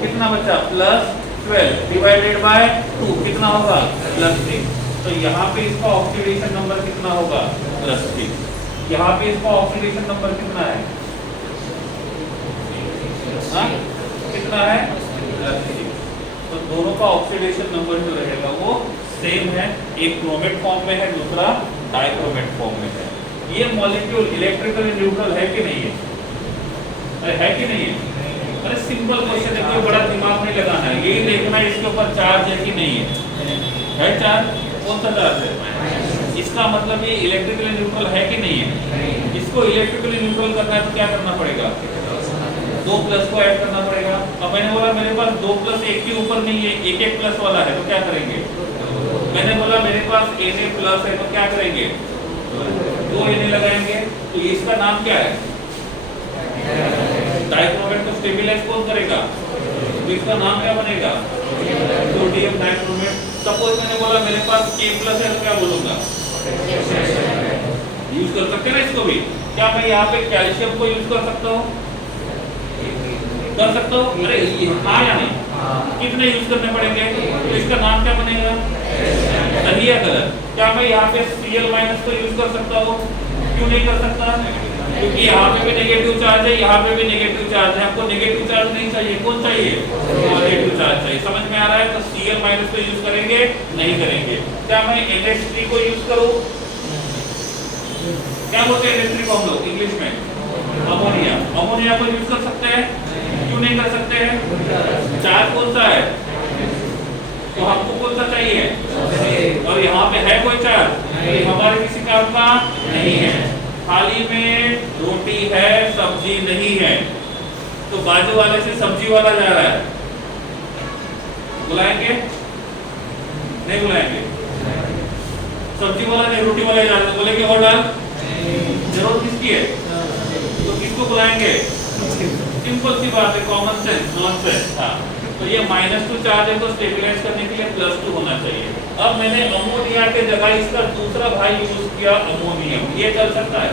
कितना बचा? +12 डिवाइडेड बाय 2 कितना होगा? +3। तो यहाँ पे इसका ऑक्सीडेशन नंबर कितना होगा? +3। यहाँ पे इसका ऑक्सीडेशन नंबर कितना है? हाँ कितना है? +3। तो दोनों का ऑक्सीडेशन नंबर जो रहेगा वो सेम है। एक क्रोमेट फॉर्म में है, दूसरा डाइक्रोमेट फॉर्म में है। ये मॉलिक्यूल इलेक्ट्रिकली न्यूट्रल है कि नहीं है? अरे है कि नहीं है? अरे सिंपल क्वेश्चन है, कोई बड़ा दिमाग नहीं लगाना है। यही देखना है इसके ऊपर चार्ज है कि नहीं है। है चार्ज? कौन सा चार्ज है? इसका मतलब ये इलेक्ट्रिकली न्यूट्रल है कि नहीं है? इसको इलेक्ट्रिकली न्यूट्रल करना है तो क्या करना पड़ेगा? 2 प्लस को ऐड करना पड़ेगा। अब मैंने बोला मेरे पास 2 प्लस एक के ऊपर नहीं है, एक प्लस वाला है, तो क्या करेंगे? मैंने बोला मेरे पास Na प्लस है, तो क्या करेंगे? 2 Na लगाएंगे। तो इसका नाम क्या है? डाइक्रोमेट को स्टेबलाइज कौन करेगा? तो इसका नाम क्या बनेगा? Sodium dichromate. सपोज मैंने बोला मेरे पास K प्लस है, तो क्या बोलूंगा? यूज कर सकते हैं ना इसको भी। क्या मैं यहाँ पे कैल्शियम को यूज कर सकता हूँ? कर सकता हूँ। अरे हाँ या नहीं? कितने यूज करने पड़ेंगे? तो इसका नाम क्या बनेगा? सही है गलत? क्या मैं यहाँ पे Cl- को यूज कर सकता हूँ? क्यों नहीं कर सकता? क्योंकि यहाँ पे भी नेगेटिव चार्ज है, यहाँ पे भी नेगेटिव चार्ज है। हमको नेगेटिव चार्ज नहीं चाहिए, कौन चाहिए? पॉजिटिव चार्ज चाहिए। समझ में आ रहा है? तो Cl- को यूज करेंगे? नहीं करेंगे। क्या मैं NH3 को यूज करूँ? क्या बोलते हैं NH3 को हम लोग इंग्लिश में? अमोनिया। अमोनिया को यूज कर सकते हैं? क्यों नहीं कर सकते हैं? चार्ज कौन सा है? तो हमको कौन सा चाहिए? और यहाँ पे है कोई चार्ज? हमारे किसी काम का नहीं है। थाली में रोटी है, सब्जी नहीं है, तो बाजू वाले से सब्जी वाला जा रहा है, बुलाएंगे? नहीं बुलाएंगे। सब्जी वाला नहीं, रोटी वाला जा रहा है, बोलेंगे और डाल। जरूरत किसकी है? तो किसको बुलाएंगे? सिंपल सी बात है, कॉमन सेंस, नॉनसेंस। हाँ, तो ये -2 चार्ज है, तो स्टेबलाइज करने के लिए +2 होना चाहिए। अब मैंने अमोनिया के जगह इसका दूसरा भाई यूज किया अमोनियम। ये चल सकता है?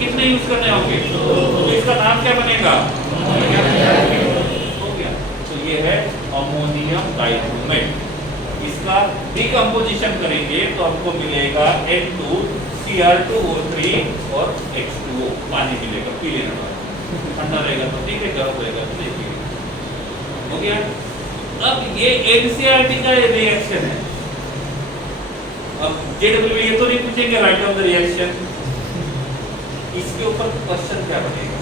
कितने यूज करने होंगे? तो इसका नाम क्या बनेगा? हो गया। तो ये है अमोनियम डाइब्रोमेट। इसका डिकम्पोजिशन करेंगे तो हमको मिलेगा N2Cr2O3 और H2O, पानी मिलेगा, पी लेना वाला। ठंडा रहेगा तो ठीक है, गर्म रहेगा तो नहीं पिएगा। हो गया। अब ये NCERT का रिएक्शन है। अब JEE ये तो नहीं पूछेंगे राइट ऑफ द रिएक्शन, इसके ऊपर क्वेश्चन क्या बनेगा?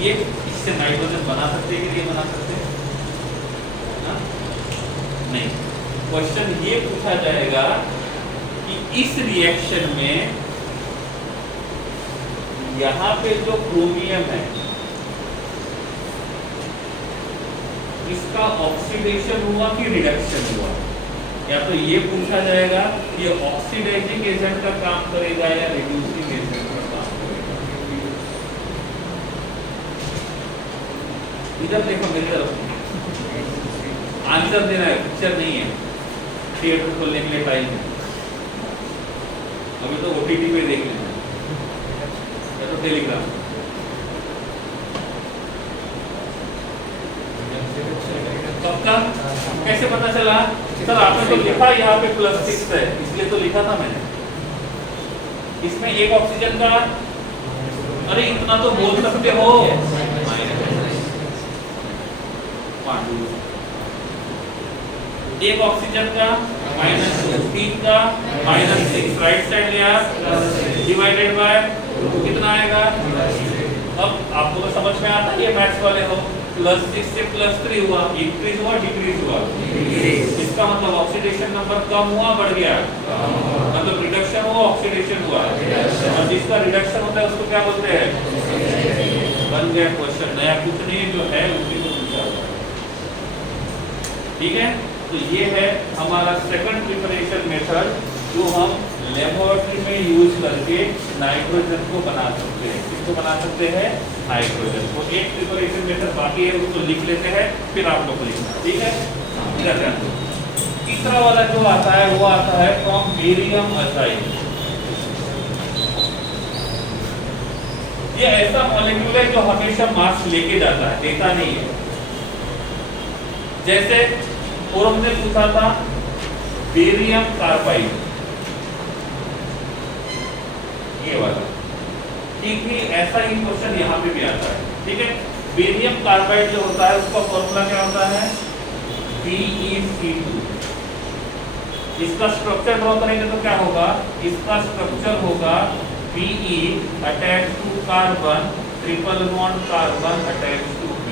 ये इससे नाइट्रोजन बना सकते हैं कि नहीं बना सकते? हाँ? नहीं। क्वेश्चन ये पूछा जाएगा कि इस रिएक्शन में यहां पे जो क्रोमियम है इसका ऑक्सीडेशन हुआ कि रिडक्शन हुआ? या तो ये पूछा जाएगा ये ऑक्सीडाइजिंग एजेंट का काम करेगा या रिड्यूसिंग एजेंट का काम करेगा। इधर देखो मेरी तरफ, आंसर देना है, पिक्चर नहीं है। थिएटर खोलने के लिए टाइम है, अभी तो OTT पे देख लेना या तो टेलीग्राम। पक्का? कैसे पता चला? सर आपने तो लिखा यहाँ पे +6 है, इसलिए तो लिखा था मैंने। इसमें एक ऑक्सीजन का, अरे इतना तो बोल सकते हो, एक ऑक्सीजन का -2, 3 का -6, राइट साइड लिया डिवाइडेड बाय कितना आएगा? अब आपको तो समझ में आता है, ये मैथ्स वाले हो। +6 से +3 हुआ, इंक्रीज हुआ डिक्रीज हुआ? इसका मतलब ऑक्सीडेशन नंबर कम हुआ बढ़ गया? मतलब रिडक्शन हुआ ऑक्सीडेशन हुआ? और जिसका रिडक्शन होता है उसको क्या बोलते हैं? बन गया क्वेश्चन, नया कुछ नहीं, जो है उसी को पूछा हुआ है। ठीक है, तो ये है हमारा सेकंड प्रिपरेशन मेथड जो हम लेबोरेटरी में यूज करके नाइट्रोजन को बना सकते हैं। किसको बना सकते हैं? नाइट्रोजन को। एक प्रिपरेशन मेथड बाकी है, उसको लिख लेते हैं, फिर आप लोग लिखना। ठीक है, इधर ध्यान दो। तीसरा वाला जो आता है वो आता है फ्रॉम बेरियम अजाइड। ये ऐसा मॉलिक्यूल है जो हमेशा मास लेके जाता है, देता नहीं है। जैसे फोरम ने पूछा था बेरियम कार्बाइड, ये वाला, ठीक ही ऐसा ही क्वेश्चन यहाँ पे भी आता है। ठीक है, बेरियम कार्बाइड जो होता है उसका फॉर्मूला क्या होता है? BeC2। इसका स्ट्रक्चर ड्रॉ करेंगे तो क्या होगा? इसका स्ट्रक्चर होगा Be attach to carbon, triple bond carbon attach to B।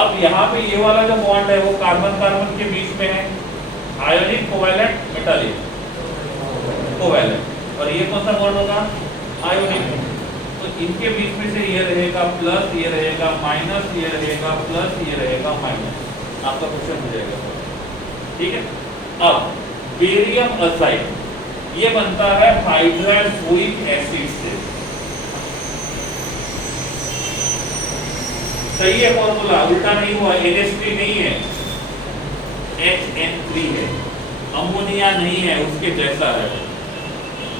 अब यहाँ पे ये वाला जो बॉन्ड है वो कार्बन कार्बन के बीच में है, आयोनिक, कोवैलेंट, मेटालिक, कोवैलेंट। और ये कौन सा बॉन्ड होगा? आयोनिक। तो इनके बीच में से ये रहेगा प्लस, ये रहेगा माइनस, ये रहेगा प्लस, ये रहेगा माइनस। आपका क्वेश्चन हो जाएगा। ठीक है, अब बेरियम अजाइड ये बनता है हाइड्रोजोइक एसिड से। सही है फॉर्मूला, उल्टा नहीं हुआ। NH3 नहीं है, HN3 है, अमोनिया नहीं है, उसके जैसा है।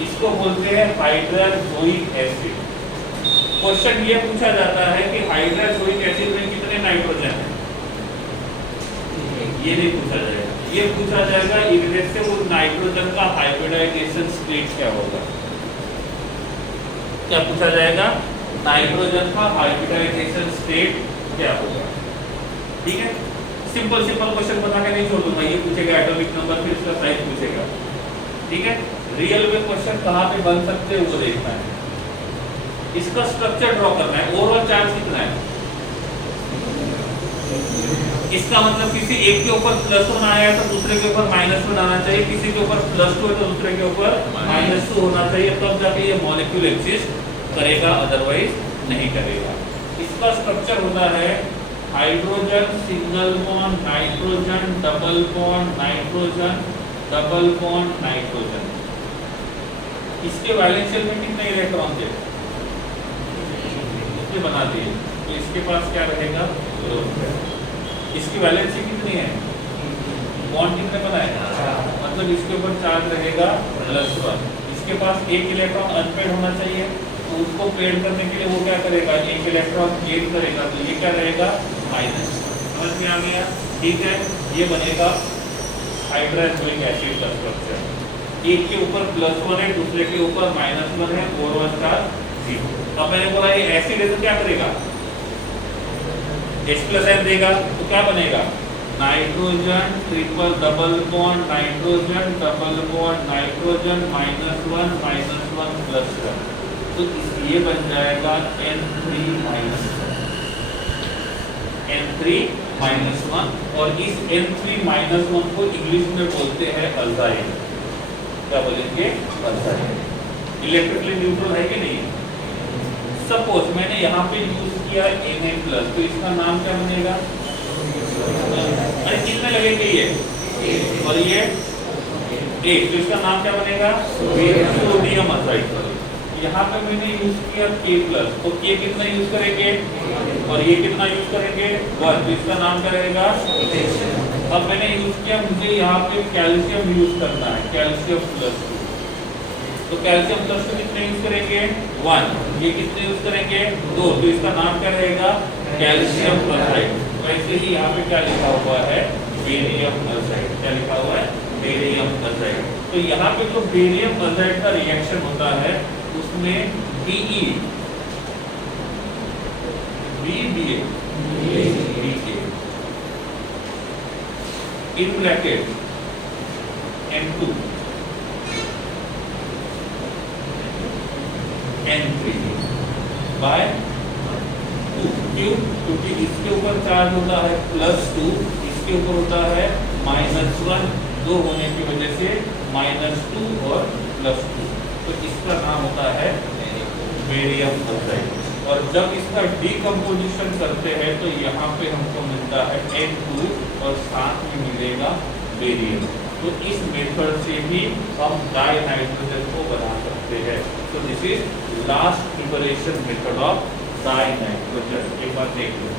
इसको बोलते हैं हाइड्रोजोइक एसिड। क्वेश्चन ये पूछा जाता है कि हाइड्रोजोइक एसिड में कितने नाइट्रोजन है? ये नहीं पूछा जाएगा, ये पूछा जाएगा इनमें से वो नाइट्रोजन का हाइब्रिडाइजेशन स्टेट क्या होगा। क्या पूछा जाएगा? नाइट्रोजन का हाइब्रिडाइजेशन स्टेट क्या होगा। ठीक है, सिंपल सिंपल क्वेश्चन बता के नहीं छोड़ दूंगा। ये पूछेगा एटॉमिक नंबर, फिर उसका साइज पूछेगा। ठीक है, रियल में क्वेश्चन कहाँ पे बन सकते हैं वो देखना है। इसका स्ट्रक्चर ड्रॉ करना है। ओवरऑल चार्ज कितना है? इसका मतलब किसी एक के ऊपर +1 आया है तो दूसरे के ऊपर -1 आना चाहिए, किसी के ऊपर +2 है तो दूसरे के ऊपर -2 होना चाहिए, तब जाके ये मॉलिक्यूल एग्जिस्ट करेगा, अदरवाइज नहीं करेगा। इसका स्ट्रक्चर होता है hydrogen single bond nitrogen, double bond nitrogen, double bond nitrogen. इसके वैलेंस शेल में कितने इलेक्ट्रॉन थे? इसने बना दिए, तो इसके पास क्या रहेगा? इसकी वैलेंसी कितनी है? बॉन्ड कितने बनाए? मतलब इसके ऊपर चार्ज रहेगा +1। इसके पास एक इलेक्ट्रॉन अनपेड होना चाहिए, तो उसको पेड करने के लिए वो क्या करेगा, एक इलेक्ट्रॉन गेन करेगा, तो ये क्या रहेगा माइनस। समझ में आ गया? ठीक है, ये बनेगा हाइड्रोक्लोरिक एसिड का स्ट्रक्चर। एक के ऊपर +1 है, दूसरे के ऊपर -1 है, और 1 का 0। अब मैंने बोला ये एसिड है तो क्या करेगा, H+N देगा, तो क्या बनेगा nitrogen triple double bond nitrogen double bond nitrogen -1 -1 +1, तो ये बन जाएगा N3-1, और इस N3-1 को इंग्लिश में बोलते हैं अल्जाइड। क्या बोलेंगे, अल्जाइड। इलेक्ट्रिकली न्यूट्रल है कि नहीं? सपोज मैंने यहाँ पे यूज किया Na+, तो इसका नाम क्या बनेगा, अरे कितने लगेंगे ये, और ये एक, तो इसका नाम क्या बनेगा सोडियम अल्जाइड। यहाँ पे मैंने यूज किया K+, तो K कितना यूज करेंगे, और ये कितना यूज करेंगे 1, तो इसका नाम क्या रहेगा। अब मैंने यूज किया, मुझे यहाँ पे कैल्शियम यूज करना है, कैल्शियम +2, तो कैल्शियम +2 कितने यूज करेंगे 1, ये कितने यूज करेंगे 2, तो इसका नाम क्या रहेगा कैल्शियम अल्जाइड। वैसे ही यहाँ पे क्या लिखा हुआ है बेरियम अल्जाइड, क्या लिखा हुआ है बेरियम अल्जाइड। तो यहाँ पे जो बेरियम अल्जाइड का रिएक्शन होता है उसमें BE BBA in bracket N2 N3 by 2, क्यों? क्योंकि इसके ऊपर चार्ज होता है +2, इसके ऊपर होता है -1, 2 होने की वजह से -2 और +2, तो इसका नाम होता है बेरियम अल्जाइड। और जब इसका डीकम्पोजिशन करते हैं तो यहाँ पे हमको मिलता है N2 और साथ में मिलेगा बेरियम। तो इस मेथड से भी हम डाई नाइट्रोजन को बना सकते हैं। तो this is last preparation method of die nitrogen. एक बार देख लो,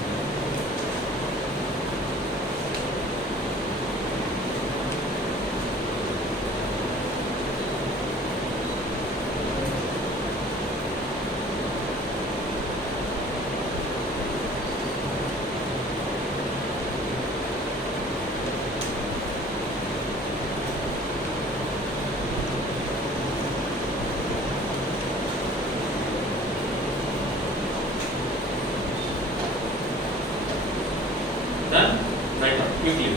done? Write up quickly.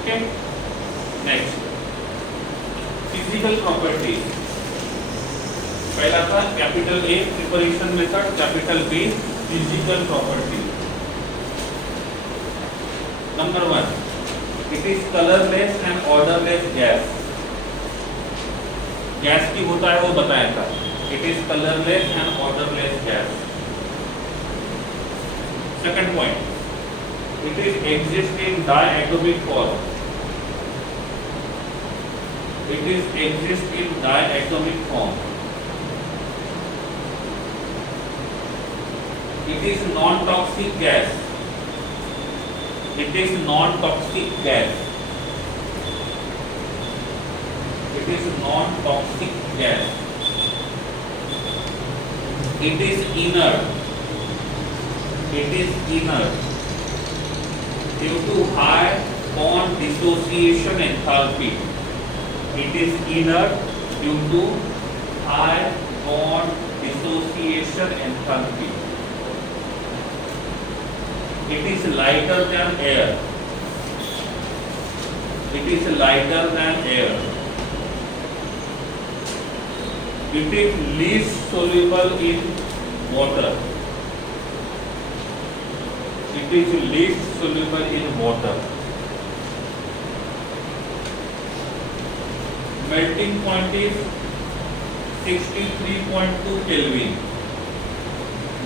Okay, next physical properties. पहला था capital A preparation method, capital B physical property. Number 1, it is colourless and odourless gas. Gas की होता है वो बताया था, it is colourless and odourless gas. Second point, it is exist in diatomic form. It is exist in diatomic form. It is non-toxic gas. It is non-toxic gas. It is non-toxic gas. It is inert. It is inert due to high bond dissociation enthalpy. It is inert due to high bond dissociation enthalpy. It is lighter than air. It is lighter than air. It is least soluble in water. It is least soluble in water. Melting point is 63.2 Kelvin.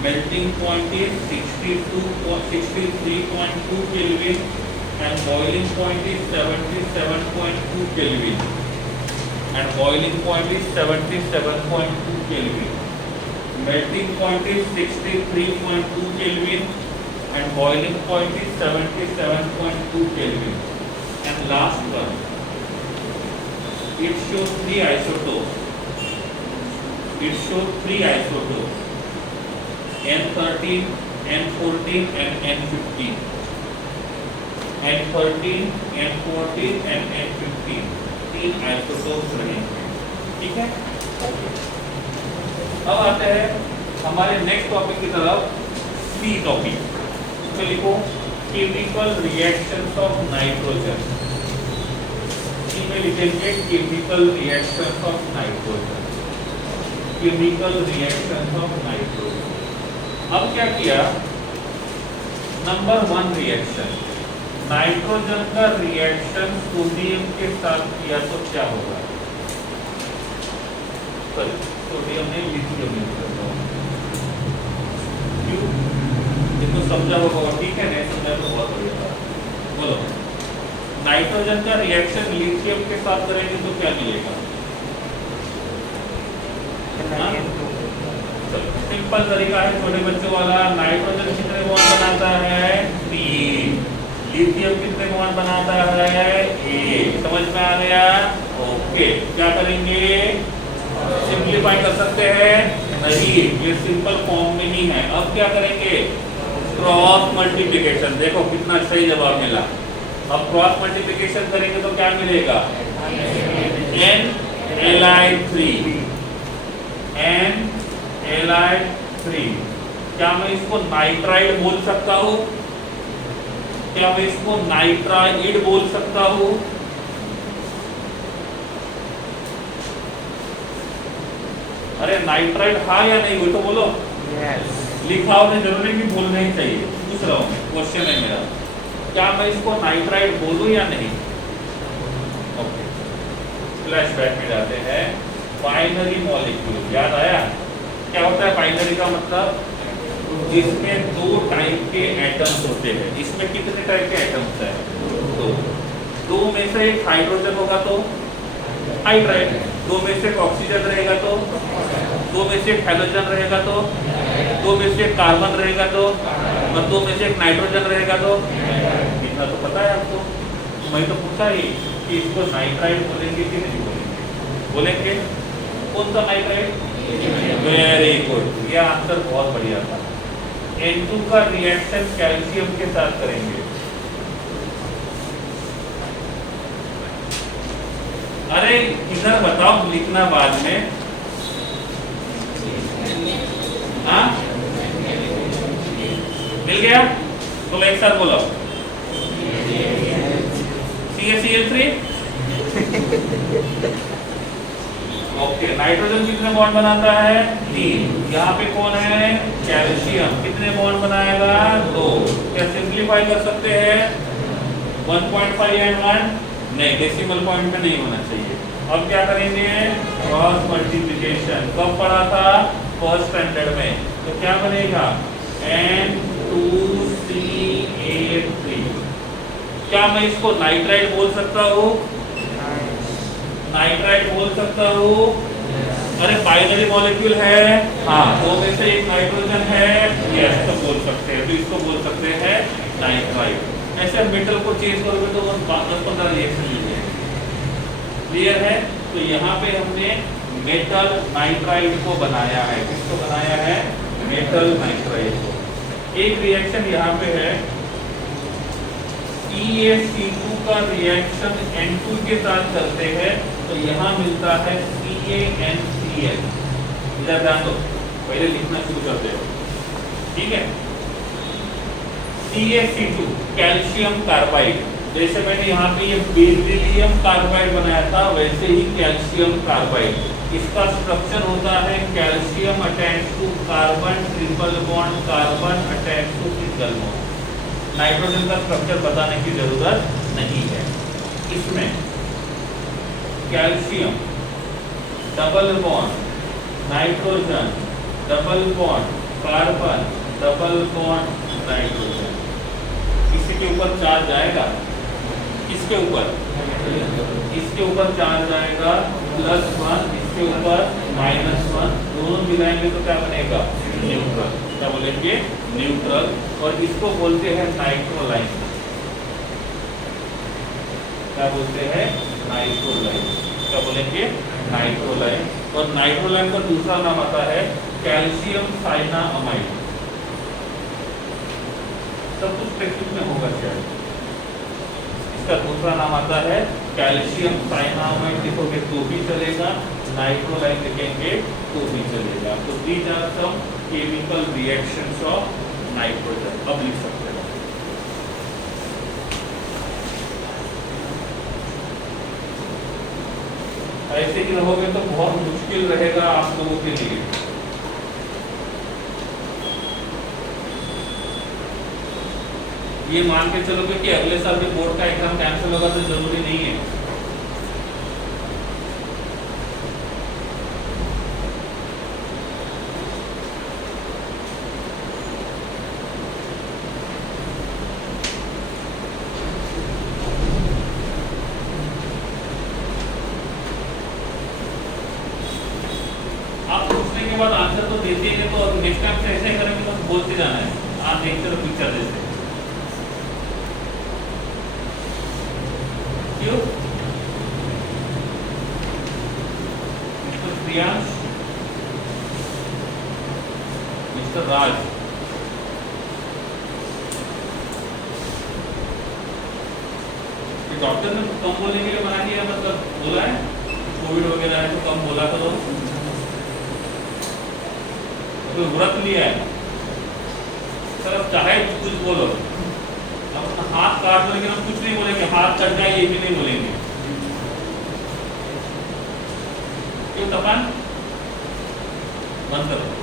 Melting point is 63.2 Kelvin and boiling point is 77.2 Kelvin. And boiling point is 77.2 Kelvin. Melting point is 63.2 Kelvin and boiling point is 77.2 Kelvin. And last one, it shows 3 isotopes. It shows 3 isotopes: N13, N14 and N15. N13, N14 and N15 3 isotopes रहेंगे. ठीक है? अब आते हैं हमारे next topic की तरफ, सी topic. इसमें लिखो केमिकल रिएक्शंस ऑफ नाइट्रोजन. में लिखेंगे chemical reactions of nitrogen. Chemical reactions of nitrogen. अब क्या किया? नंबर 1 रिएक्शन, नाइट्रोजन का रिएक्शन सोडियम के साथ किया तो क्या होगा? सॉरी, सोडियम नहीं, लिथियम यूज करता हूं. क्यों? इसको समझा होगा, ठीक है? नहीं समझा तो बहुत बढ़िया था. बोलो, नाइट्रोजन का रिएक्शन लिथियम के साथ करेंगे तो क्या मिलेगा? सिंपल तरीका है छोटे बच्चों वाला. नाइट्रोजन कितने बॉन्ड बनाता है? 3. लिथियम कितने बॉन्ड बनाता है? 1. समझ में आ गया? ओके. क्या करेंगे? सिंपलीफाई कर सकते हैं? नहीं, ये सिंपल फॉर्म में ही है. अब क्या करेंगे? Cross multiplication. देखो कितना सही जवाब मिला. अब क्रॉस मल्टीप्लिकेशन करेंगे तो क्या मिलेगा? NLi3. NLi3. क्या मैं इसको नाइट्राइड बोल सकता हूँ? क्या मैं इसको नाइट्राइड बोल सकता हूँ? अरे नाइट्राइड हाँ या नहीं, वो तो बोलो. Yes. लिखा होने जरूरी नहीं, बोलना ही चाहिए. पूछ रहा हूँ, क्वेश्चन है मेरा. क्या मैं इसको नाइट्राइड बोलूं या नहीं? ओके. फ्लैशबैक में जाते हैं. बाइनरी मॉलिक्यूल याद आया? क्या होता है बाइनरी का मतलब? जिसमें 2 टाइप के एटम्स होते हैं. इसमें कितने टाइप के एटम्स हैं? 2 में से एक हाइड्रोजन होगा तो हाइड्राइड. 2 में से एक ऑक्सीजन रहेगा तो, 2 में से एक हैलोजन रहेगा तो, 2 में से एक कार्बन रहेगा तो, और 2 में से एक नाइट्रोजन रहेगा तो. इतना तो पता है आपको. मैं तो पूछा ही कि इसको नाइट्राइड बोलेंगे कि नहीं बोलेंगे? बोलेंगे. कौन सा नाइट्राइड? Very good. ये आंसर बहुत बढ़िया था. N2 का रिएक्शन कैल्शियम के साथ करेंगे. अरे इधर बताओ, लिखना बाद में. हाँ, मिल गया? तो एक साथ बोलो. CaCl3. ओके. नाइट्रोजन कितने बॉन्ड बनाता है? 3. यहाँ पे कौन है? कैल्शियम. कितने बॉन्ड बनाएगा? 2. क्या सिंपलीफाई कर सकते हैं? 1.5 and 1? नहीं, डेसिमल पॉइंट में नहीं होना चाहिए. अब क्या करेंगे? Cross multiplication. कब पढ़ा था? फर्स्ट स्टैंडर्ड में. तो क्या बनेगा? N2CA3. क्या मैं इसको नाइट्राइड बोल सकता हूँ? नाइट्राइड बोल सकता हूँ? अरे बाइनरी मॉलिक्यूल है, हाँ, दो में से एक नाइट्रोजन है, यस, तो बोल सकते हैं, तो इसको बोल सकते हैं नाइट्राइड। ऐसे मेटल को चेंज करोगे तो 10-15 रिएक्शन मिल जाएंगे। क्लियर है? तो यहाँ पे हमने मेटल नाइट्राइड को बनाया है। किसको बनाया है? मेटल नाइट्राइड को। एक रिएक्शन यहाँ पे है, EaC2 का रिएक्शन N2 के साथ करते हैं तो यहाँ मिलता है CaNCl। इधर ध्यान दो, पहले लिखना शुरू करते हैं, ठीक है। CaC2 कैल्शियम कार्बाइड, जैसे मैंने यहाँ पे ये बेरिलियम कार्बाइड बनाया था वैसे ही कैल्शियम कार्बाइड। इसका स्ट्रक्चर होता है calcium attach to carbon, triple bond carbon attach to single bond. Nitrogen का स्ट्रक्चर बताने की जरूरत नहीं है। इसमें calcium double bond nitrogen, double bond carbon, double bond nitrogen. इसके ऊपर चार्ज आएगा, इसके ऊपर, इसके ऊपर चार्ज आएगा +1, इसके ऊपर -1, दोनों मिलाएंगे तो क्या बनेगा? न्यूट्रल। क्या बोलेंगे? न्यूट्रल। और इसको बोलते हैं नाइट्रोलाइन। क्या बोलते हैं? नाइट्रोलाइन। क्या बोलेंगे? नाइट्रोलाइन। और नाइट्रोलाइन का दूसरा नाम आता है कैल्शियम साइनामाइड। सब कुछ टेक्स्ट में होगा शायद। इसका दूसरा नाम आता है कैल्शियम साइनामाइड। लिखोगे तो भी चलेगा, नाइट्रोलाइन लिखेंगे तो भी चलेगा। तो these are some chemical reactions of nitrogen. अब लिख सकते हैं। ऐसे ही रहोगे तो बहुत मुश्किल रहेगा आप लोगों के लिए। ये मान के चलोगे कि अगले साल भी बोर्ड का एग्जाम कैंसिल होगा तो जरूरी नहीं है। आप पूछने के बाद आंसर तो देते ही नहीं, तो नेक्स्ट टाइम से ऐसे करेंगे तो बोलते जाना है, आप देखते रहो पिक्चर जैसे। क्यों? मिस्टर प्रियांश, मिस्टर राज, डॉक्टर ने कम बोलने के लिए मना किया, मतलब बोला है कोविड वगैरह है तो कम बोला करो, तो व्रत लिया है सर। अब चाहे कुछ बोलो, अपना हाथ काट लो, लेकिन हम कुछ नहीं बोलेंगे, हाथ कट जाए ये भी नहीं बोलेंगे। क्यों तपन? बंद करो।